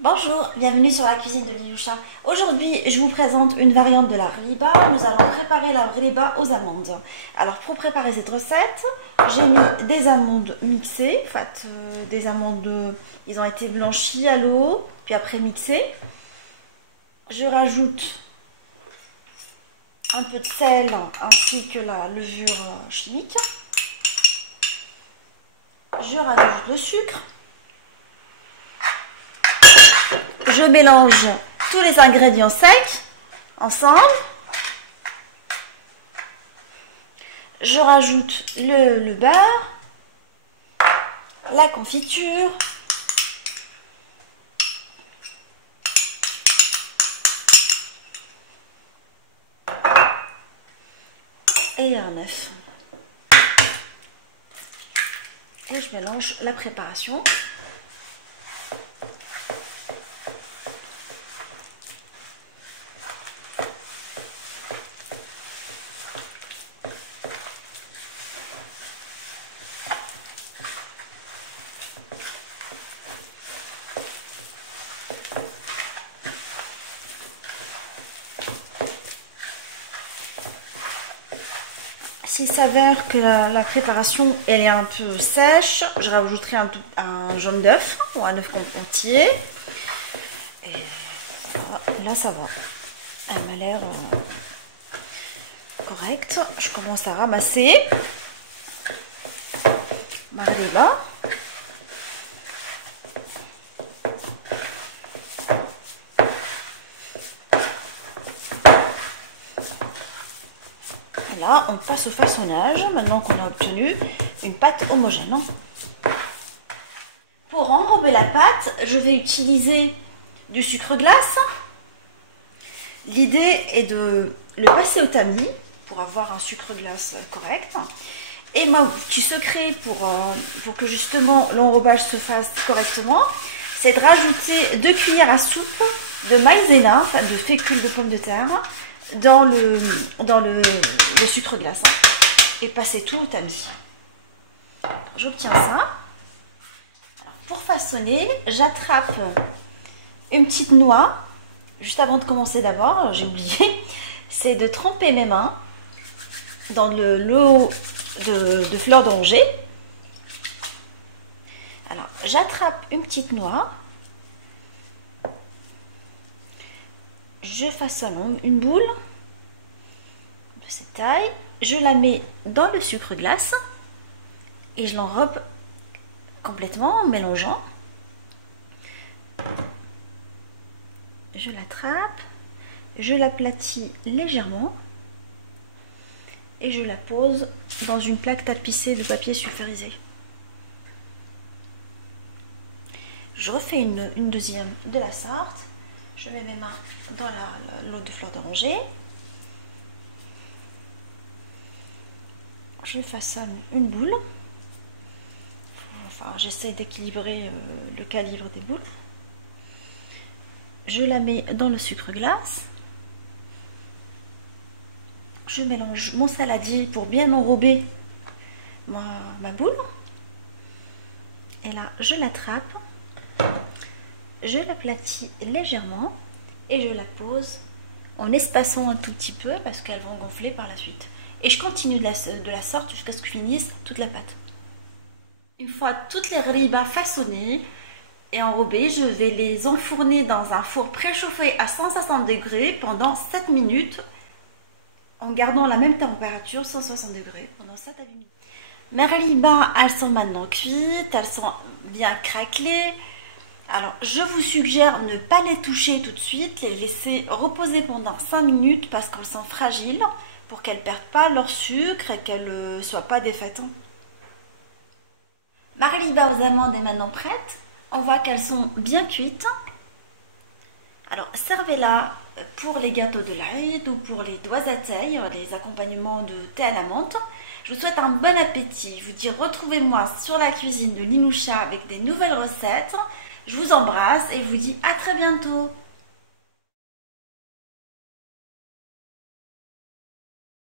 Bonjour, bienvenue sur la cuisine de Liloucha. Aujourd'hui, je vous présente une variante de la rliba. Nous allons préparer la rliba aux amandes. Alors, pour préparer cette recette, j'ai mis des amandes mixées. En fait, des amandes, ils ont été blanchis à l'eau, puis après mixées. Je rajoute un peu de sel ainsi que la levure chimique. Je rajoute le sucre. Je mélange tous les ingrédients secs ensemble. Je rajoute le beurre, la confiture, et un œuf. Et je mélange la préparation. S'il s'avère que la préparation elle est un peu sèche, je rajouterai un jaune d'œuf ou un œuf entier. Et voilà, là ça va. Elle m'a l'air correcte. Je commence à ramasser ma rliba. Là, on passe au façonnage, maintenant qu'on a obtenu une pâte homogène. Pour enrober la pâte, je vais utiliser du sucre glace. L'idée est de le passer au tamis pour avoir un sucre glace correct. Et mon petit secret pour que justement l'enrobage se fasse correctement, c'est de rajouter 2 cuillères à soupe de maïzena, enfin de fécule de pomme de terre, dans le sucre glace et passer tout au tamis. J'obtiens ça. Alors, pour façonner, j'attrape une petite noix. Juste avant de commencer d'abord, j'ai oublié, c'est de tremper mes mains dans l'eau de fleur d'oranger. Alors, j'attrape une petite noix. Je façonne une boule de cette taille, je la mets dans le sucre glace et je l'enrobe complètement en mélangeant. Je l'attrape, je l'aplatis légèrement et je la pose dans une plaque tapissée de papier sulfurisé. Je refais une deuxième de la sorte. Je mets mes mains dans l'eau de fleur d'oranger. Je façonne une boule. Enfin, j'essaie d'équilibrer le calibre des boules. Je la mets dans le sucre glace. Je mélange mon saladier pour bien enrober ma boule. Et là, je l'attrape. Je l'aplatis légèrement et je la pose en espaçant un tout petit peu parce qu'elles vont gonfler par la suite. Et je continue de la sorte jusqu'à ce que je finisse toute la pâte. Une fois toutes les rlibas façonnées et enrobées, je vais les enfourner dans un four préchauffé à 160 degrés pendant 7 minutes en gardant la même température, 160 degrés, pendant 7 à 8 minutes. Mes rlibas, elles sont maintenant cuites, elles sont bien craquelées. Alors, je vous suggère ne pas les toucher tout de suite, les laisser reposer pendant 5 minutes parce qu'elles sont fragiles pour qu'elles ne perdent pas leur sucre et qu'elles ne soient pas défaites. Ma rliba aux amandes est maintenant prête. On voit qu'elles sont bien cuites. Alors, servez-la pour les gâteaux de l'Aïd ou pour les doigts à taille, les accompagnements de thé à la menthe. Je vous souhaite un bon appétit. Je vous dis retrouvez-moi sur la cuisine de Liloucha avec des nouvelles recettes. Je vous embrasse et vous dis à très bientôt.